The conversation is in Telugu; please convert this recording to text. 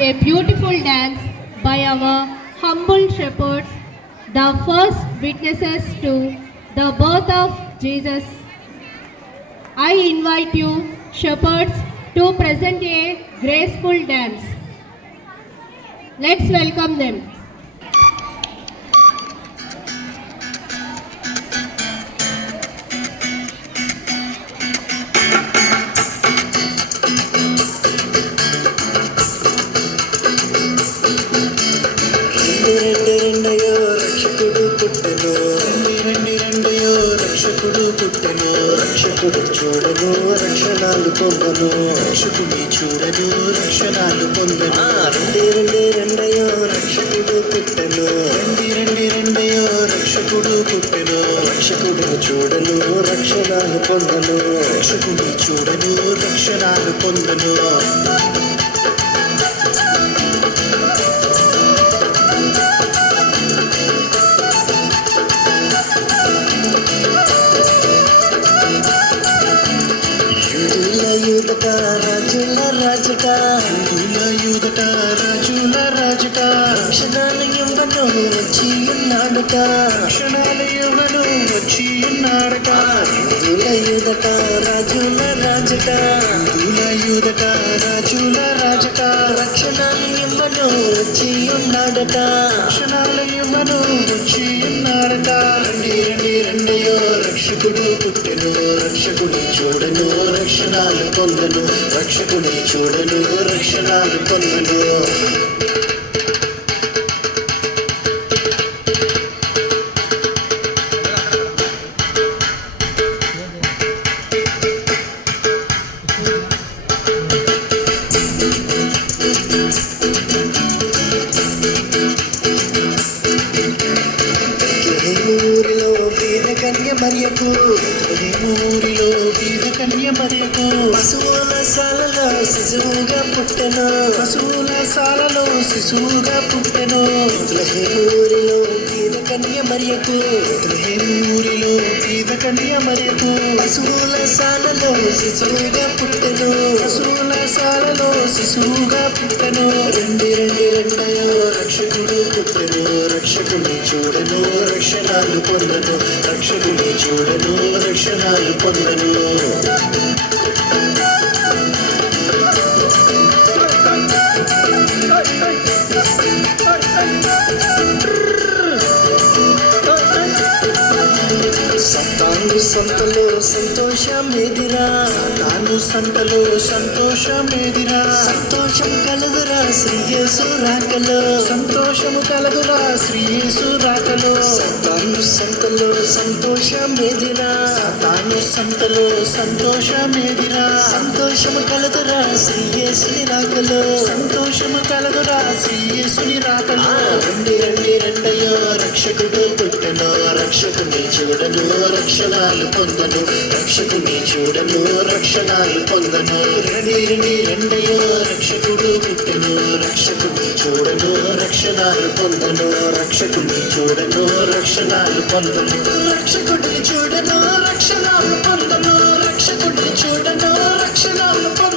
a beautiful dance by our humble shepherds, the first witnesses to the birth of Jesus. I invite you, shepherds, to present a graceful dance. Let's welcome them. రక్షకుడు చూడను రక్షణాలు పొందను రక్షకుని చూడను రక్షణాలు పొందను రెండయ్యో రక్షకుడు పుట్టెను రెండయ్యో రక్షకుడు పుట్టెను రక్షకుడిని చూడను రక్షణాలు పొందను రక్షకుని చూడను రక్షణాలు పొందను రాజుల రాజుట రక్షణాలయమును వచ్చి ఉన్నాడట రక్షణాలయమును వచ్చి ఉన్నాడట యూదుల రాజుల రాజట రాజుల రాజట రక్షణాలయమును వచ్చి ఉన్నాడట రక్షణాలయమును వచ్చి ఉన్నాడట రెండయ్యో రక్షకుడు పుట్టెను రక్షకుని చూడను రక్షణాలు పొందను రక్షకుని చూడను రక్షణాలు పొందను ఊరిలో బీద కన్య మరియకు పశువుల సాలలో శిశువుగా పుట్టెను ఊరిలో బీద కన్య మరియకు ఊరిలో బీద కన్య మరియకు పశువుల సాలలో శిశువుగా పుట్టెను రెండయ్యో రక్షకుడు పుట్టెను రక్షకుని చూడను రక్షణాలు పొందను రక్షకుని చూడను రక్షణాలు పొందను సంతలో సంతోషమేదిరా సంతోషం కలదురా శ్రీయేసు రాకలో సంతలో సంతోషమేదిరా సంతోషము కలదురా శ్రీయేసుని రాకలో రెండయ్యో రక్షకుడు పుట్టెను రక్షకుని చూడను రక్షణాలు పొందను రక్షకుని చూడను రక్షణాలు పొందను రెండయ్యో రక్షకుడు పుట్టెను రక్షకుని చూడను రక్షణాలు పొందను రక్షకుని చూడను రక్షణాలు పొందను రక్షకుడిని చూడను రక్షణాలు పొందను రక్షకుడిని చూడను రక్షణాలు పొందను